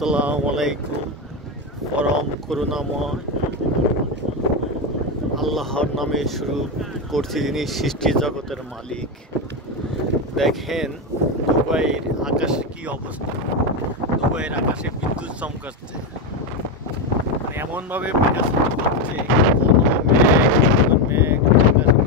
আসসালামু আলাইকুম। পরম করুণাময় আল্লাহর নামে শুরু করছি, যিনি সৃষ্টি জগতের মালিক। দেখেন দুবাইয়ের আকাশে কি অবস্থা। দুবাইয়ের আকাশে বিদ্যুৎ চমকাচ্ছে, মানে এমনভাবে বিকাশ হচ্ছে কোনো মেঘ আকাশে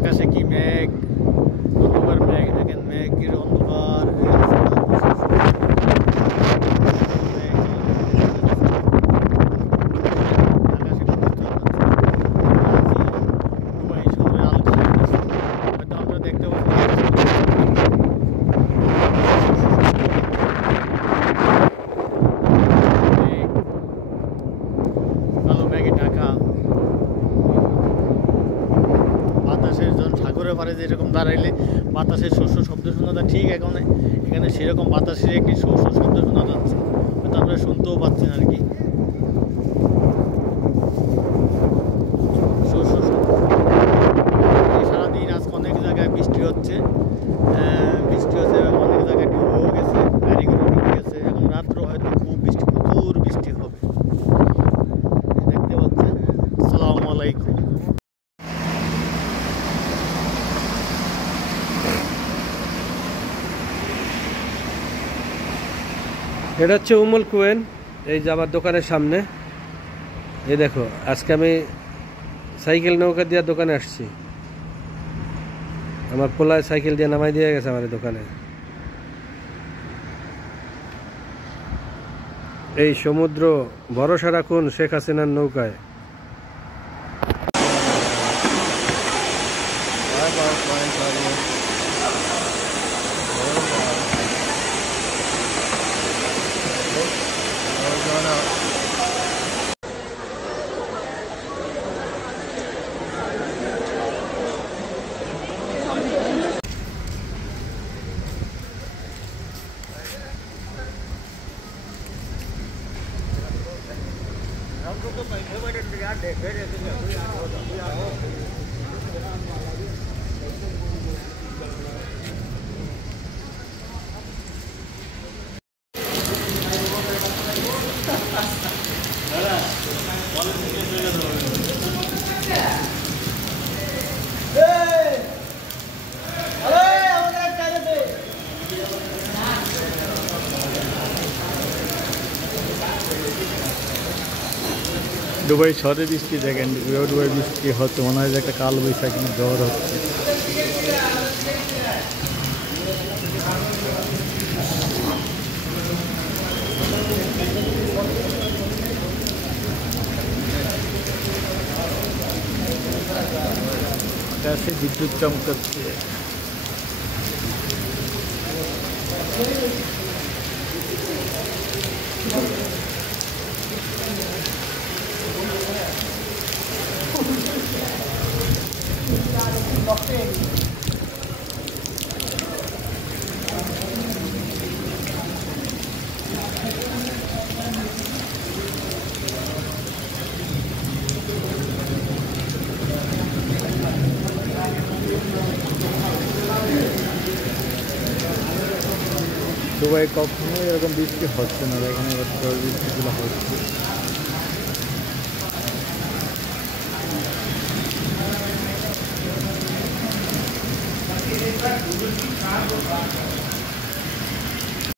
আকাশে কি মেঘ, অন্ধকার মেঘ। দেখেন মেঘের অন্ধকার দেখতে কালো মেঘে ঢাকা। বাতাসের যখন সাগরের পাড়ে যেরকম দাঁড়াইলে বাতাসের শস্য শব্দ শোনা যায়, ঠিক এখানে সেরকম বাতাসের একটি শস্য শব্দ শোনা যাচ্ছে, হয়তো আপনারা শুনতেও পাচ্ছেন আর কি। সারাদিন আজকে অনেক জায়গায় বৃষ্টি হচ্ছে, অনেক জায়গায় ডুবেও গেছে, গাড়িগুলো ডুবে গেছে। এখন রাত্র হয়তো প্রচুর বৃষ্টি হবে, দেখতে পাচ্ছেন। আসসালামু আলাইকুম। এটা হচ্ছে উমুল কুয়েন, এই যে আমার দোকানের সামনে। এই দেখো, আজকে আমি সাইকেল নৌকা দিয়ে দোকানে আসছি। আমার পোলায় সাইকেল দিয়ে নামাই দিয়ে গেছে আমার দোকানে। এই সমুদ্র ভরসা রাখুন শেখ হাসিনার নৌকায়। দুবাই শহরে বৃষ্টি দেখেন, দুবাই বৃষ্টি হচ্ছে, মনে হয় যে একটা কাল বৈশাখী ঝড় হচ্ছে। আকাশে বিদ্যুৎ চমকাচ্ছে। দুবাই কখনো এরকম বৃষ্টি হচ্ছে না, এখানে বৃষ্টিগুলো হচ্ছে।